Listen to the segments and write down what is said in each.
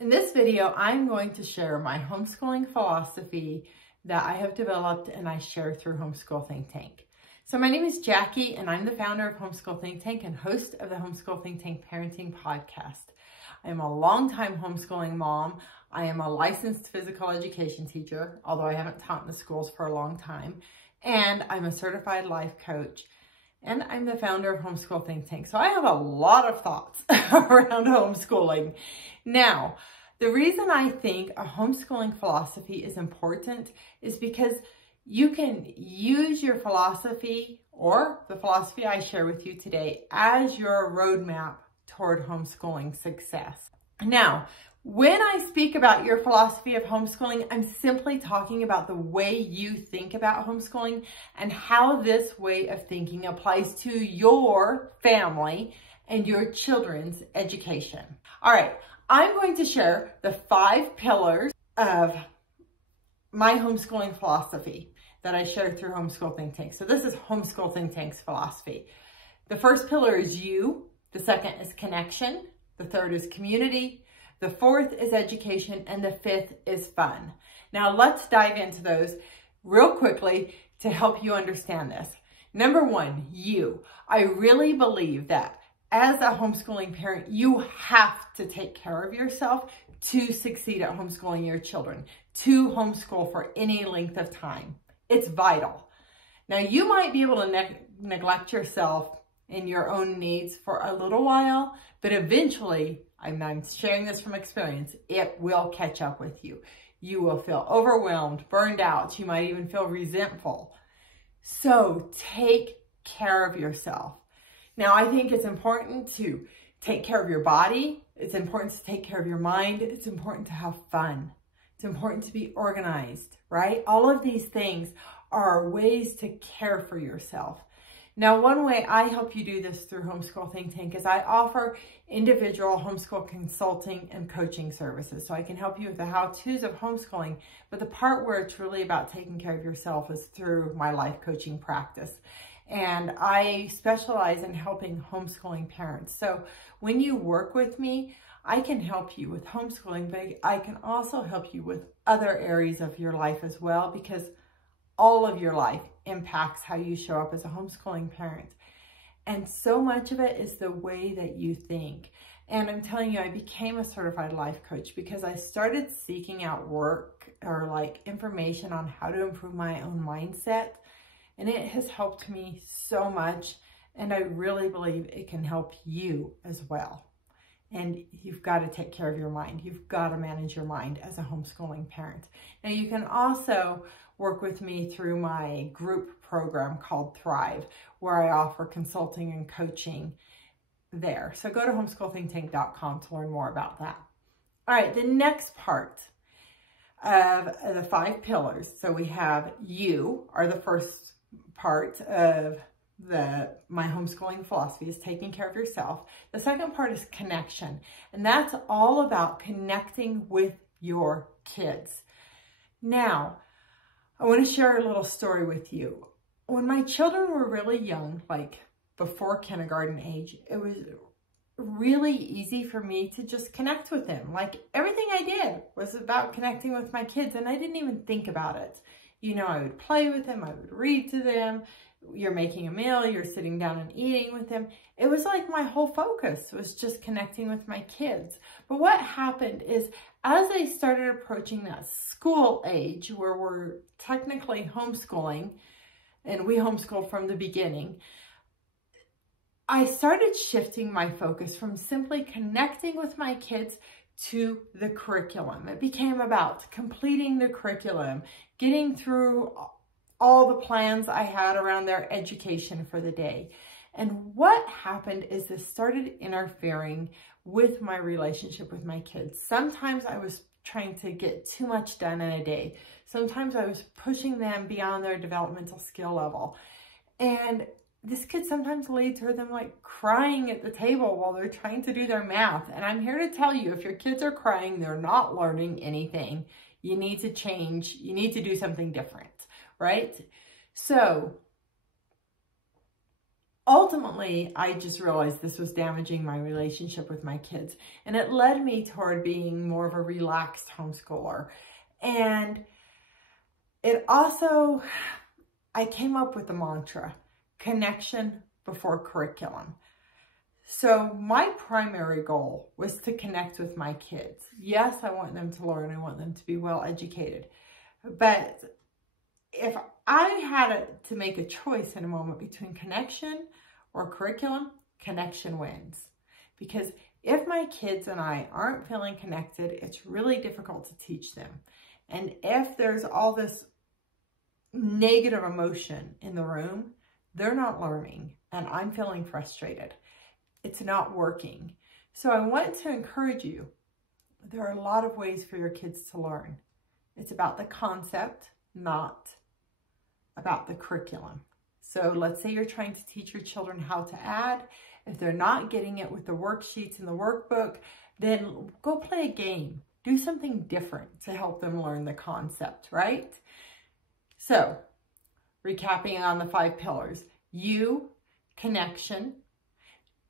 In this video, I'm going to share my homeschooling philosophy that I have developed and I share through Homeschool Think Tank. So my name is Jackie and I'm the founder of Homeschool Think Tank and host of the Homeschool Think Tank Parenting Podcast. I am a longtime homeschooling mom. I am a licensed physical education teacher, although I haven't taught in the schools for a long time. And I'm a certified life coach. And I'm the founder of Homeschool Think Tank. So I have a lot of thoughts around homeschooling. Now, the reason I think a homeschooling philosophy is important is because you can use your philosophy or the philosophy I share with you today as your roadmap toward homeschooling success. Now, when I speak about your philosophy of homeschooling, I'm simply talking about the way you think about homeschooling and how this way of thinking applies to your family and your children's education. All right, I'm going to share the 5 pillars of my homeschooling philosophy that I share through Homeschool Think Tank. So this is Homeschool Think Tank's philosophy. The first pillar is you. The second is connection. The third is community. The fourth is education, and the fifth is fun. Now let's dive into those real quickly to help you understand this. Number 1, you. I really believe that as a homeschooling parent, you have to take care of yourself to succeed at homeschooling your children, to homeschool for any length of time. It's vital. Now you might be able to neglect yourself and your own needs for a little while, but eventually, I'm sharing this from experience, it will catch up with you. You will feel overwhelmed, burned out. You might even feel resentful. So take care of yourself. Now, I think it's important to take care of your body. It's important to take care of your mind. It's important to have fun. It's important to be organized, right? All of these things are ways to care for yourself. Now, one way I help you do this through Homeschool Think Tank is I offer individual homeschool consulting and coaching services. So I can help you with the how-tos of homeschooling, but the part where it's really about taking care of yourself is through my life coaching practice. And I specialize in helping homeschooling parents. So when you work with me, I can help you with homeschooling, but I can also help you with other areas of your life as well, because all of your life impacts how you show up as a homeschooling parent. And so much of it is the way that you think. And I'm telling you, I became a certified life coach because I started seeking out work or like information on how to improve my own mindset. And it has helped me so much. And I really believe it can help you as well. And you've got to take care of your mind. You've got to manage your mind as a homeschooling parent. Now you can also work with me through my group program called Thrive, where I offer consulting and coaching there. So go to homeschoolthinktank.com to learn more about that. All right, the next part of the 5 pillars. So we have you are the first part of my homeschooling philosophy is taking care of yourself. The second part is connection, and that's all about connecting with your kids. Now, I want to share a little story with you. When my children were really young, like before kindergarten age, it was really easy for me to just connect with them. Like everything I did was about connecting with my kids, and I didn't even think about it. You know, I would play with them, I would read to them. You're making a meal, you're sitting down and eating with them. It was like my whole focus was just connecting with my kids. But what happened is as I started approaching that school age where we're technically homeschooling, and we homeschool from the beginning, I started shifting my focus from simply connecting with my kids to the curriculum. It became about completing the curriculum, getting through all the plans I had around their education for the day. And what happened is this started interfering with my relationship with my kids. Sometimes I was trying to get too much done in a day. Sometimes I was pushing them beyond their developmental skill level. And this could sometimes lead to them like crying at the table while they're trying to do their math. And I'm here to tell you, if your kids are crying, they're not learning anything. You need to change. You need to do something different, right? So ultimately, I just realized this was damaging my relationship with my kids. And it led me toward being more of a relaxed homeschooler. And it also, I came up with the mantra, connection before curriculum. So my primary goal was to connect with my kids. Yes, I want them to learn. I want them to be well educated. But if I had to make a choice in a moment between connection or curriculum, connection wins. Because if my kids and I aren't feeling connected, it's really difficult to teach them. And if there's all this negative emotion in the room, they're not learning and I'm feeling frustrated. It's not working. So I want to encourage you. There are a lot of ways for your kids to learn. It's about the concept, not about the curriculum. So let's say you're trying to teach your children how to add. If they're not getting it with the worksheets and the workbook, then go play a game. Do something different to help them learn the concept, right? So, recapping on the 5 pillars. You, connection.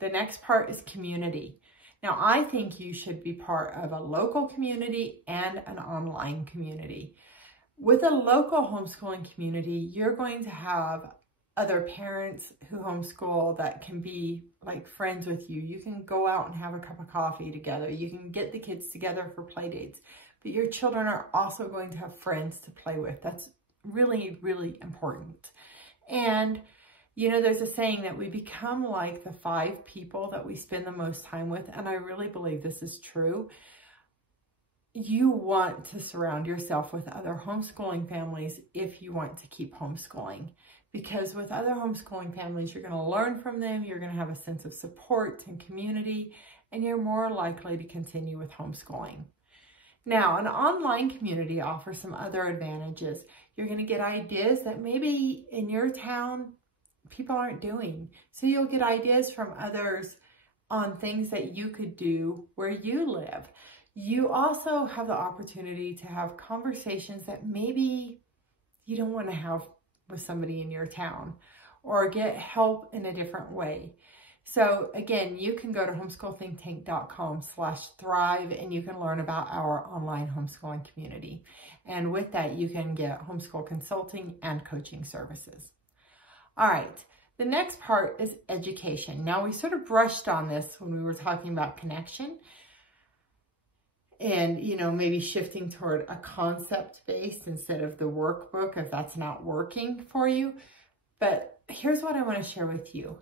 The next part is community. Now, I think you should be part of a local community and an online community. With a local homeschooling community, you're going to have other parents who homeschool that can be like friends with you. You can go out and have a cup of coffee together. You can get the kids together for play dates. But your children are also going to have friends to play with. That's really, really important. And you know, there's a saying that we become like the 5 people that we spend the most time with. And I really believe this is true. You want to surround yourself with other homeschooling families if you want to keep homeschooling. Because with other homeschooling families, you're going to learn from them. You're going to have a sense of support and community. And you're more likely to continue with homeschooling. Now, an online community offers some other advantages. You're going to get ideas that maybe in your town, people aren't doing. So you'll get ideas from others on things that you could do where you live. You also have the opportunity to have conversations that maybe you don't want to have with somebody in your town, or get help in a different way. So again, you can go to homeschoolthinktank.com/thrive and you can learn about our online homeschooling community. And with that, you can get homeschool consulting and coaching services. All right, the next part is education. Now, we sort of brushed on this when we were talking about connection and, you know, maybe shifting toward a concept-based instead of the workbook if that's not working for you. But here's what I want to share with you.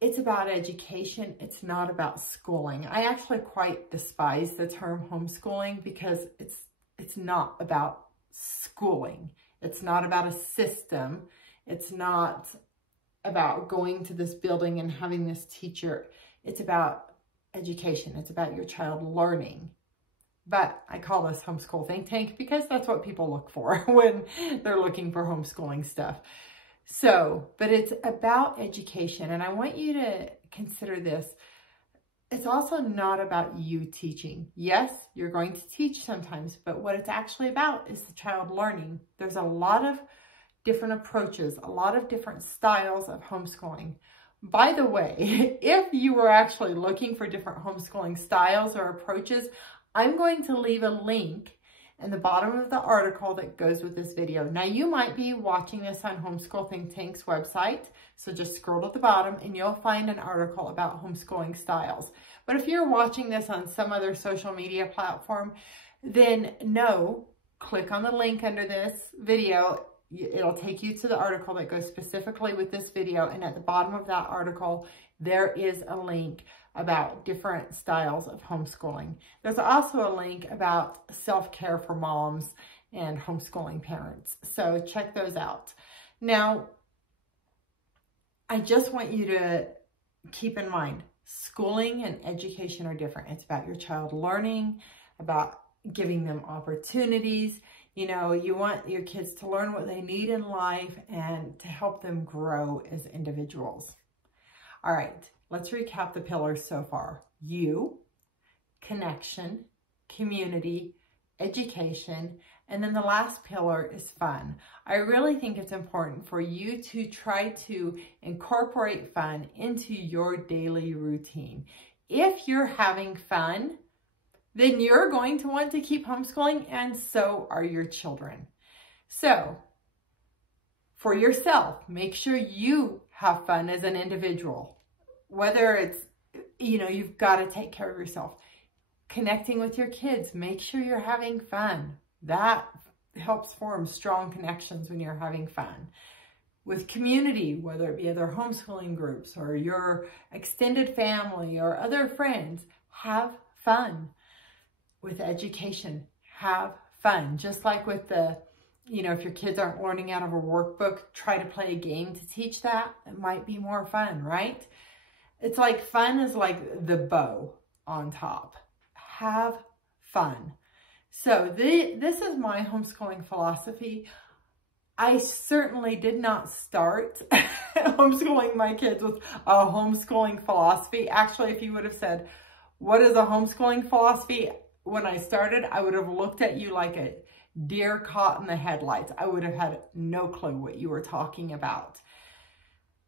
It's about education. It's not about schooling. I actually quite despise the term homeschooling because it's not about schooling. It's not about a system. It's not about going to this building and having this teacher. It's about education. It's about your child learning. But I call this Homeschool Think Tank because that's what people look for when they're looking for homeschooling stuff. So, but it's about education. And I want you to consider this. It's also not about you teaching. Yes, you're going to teach sometimes, but what it's actually about is the child learning. There's a lot of different approaches, a lot of different styles of homeschooling. By the way, if you were actually looking for different homeschooling styles or approaches, I'm going to leave a link in the bottom of the article that goes with this video. Now, you might be watching this on Homeschool Think Tank's website, so just scroll to the bottom and you'll find an article about homeschooling styles. But if you're watching this on some other social media platform, then click on the link under this video. It'll take you to the article that goes specifically with this video, and at the bottom of that article, there is a link about different styles of homeschooling. There's also a link about self-care for moms and homeschooling parents. So check those out. Now, I just want you to keep in mind, schooling and education are different. It's about your child learning, about giving them opportunities. You know, you want your kids to learn what they need in life and to help them grow as individuals. All right, let's recap the pillars so far. You, connection, community, education, and then the last pillar is fun. I really think it's important for you to try to incorporate fun into your daily routine. If you're having fun, then you're going to want to keep homeschooling, and so are your children. So, for yourself, make sure you have fun as an individual. Whether it's, you've got to take care of yourself. Connecting with your kids, make sure you're having fun. That helps form strong connections when you're having fun. With community, whether it be other homeschooling groups or your extended family or other friends, have fun. With education, have fun. Just like with the, if your kids aren't learning out of a workbook, try to play a game to teach that. It might be more fun, right? It's like fun is like the bow on top. Have fun. So this is my homeschooling philosophy. I certainly did not start homeschooling my kids with a homeschooling philosophy. Actually, if you would have said, what is a homeschooling philosophy? When I started, I would have looked at you like a deer caught in the headlights. I would have had no clue what you were talking about.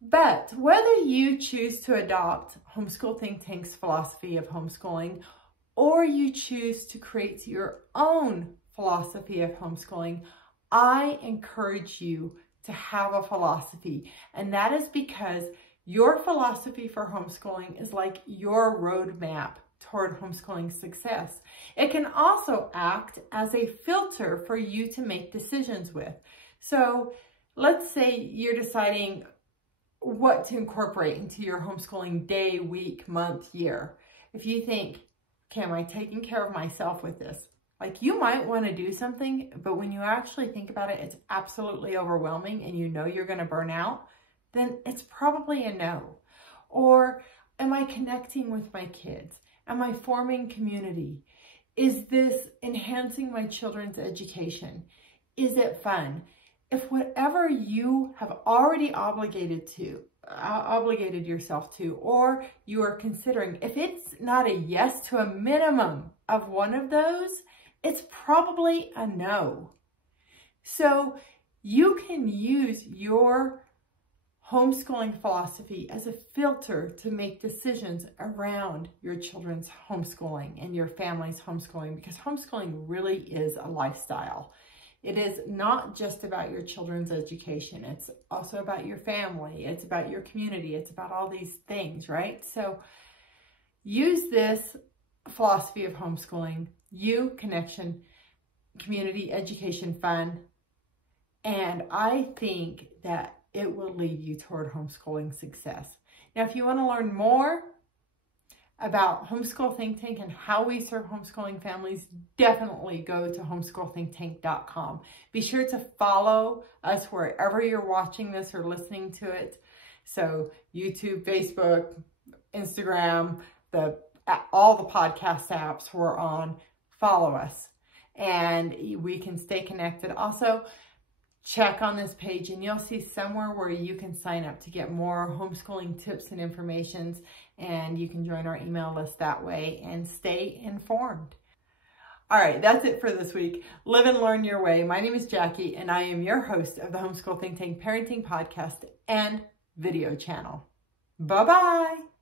But whether you choose to adopt Homeschool Think Tank's philosophy of homeschooling, or you choose to create your own philosophy of homeschooling, I encourage you to have a philosophy. And that is because your philosophy for homeschooling is like your roadmap toward homeschooling success. It can also act as a filter for you to make decisions with. So let's say you're deciding what to incorporate into your homeschooling day, week, month, year. If you think, okay, am I taking care of myself with this? Like, you might want to do something, but when you actually think about it, it's absolutely overwhelming and you know you're going to burn out, then it's probably a no. Or am I connecting with my kids? Am I forming community? Is this enhancing my children's education? Is it fun? If whatever you have already obligated yourself to, or you are considering, if it's not a yes to a minimum of one of those, it's probably a no. So you can use your homeschooling philosophy as a filter to make decisions around your children's homeschooling and your family's homeschooling, because homeschooling really is a lifestyle. It is not just about your children's education. It's also about your family. It's about your community. It's about all these things, right? So use this philosophy of homeschooling, connection, community, education, fun, and I think that it will lead you toward homeschooling success. Now, if you want to learn more about Homeschool Think Tank and how we serve homeschooling families, definitely go to homeschoolthinktank.com. Be sure to follow us wherever you're watching this or listening to it. So YouTube, Facebook, Instagram, all the podcast apps we're on, follow us and we can stay connected. Also, check on this page and you'll see somewhere where you can sign up to get more homeschooling tips and information, and you can join our email list that way and stay informed. All right, that's it for this week. Live and learn your way. My name is Jackie and I am your host of the Homeschool Think Tank Parenting Podcast and video channel. Bye-bye.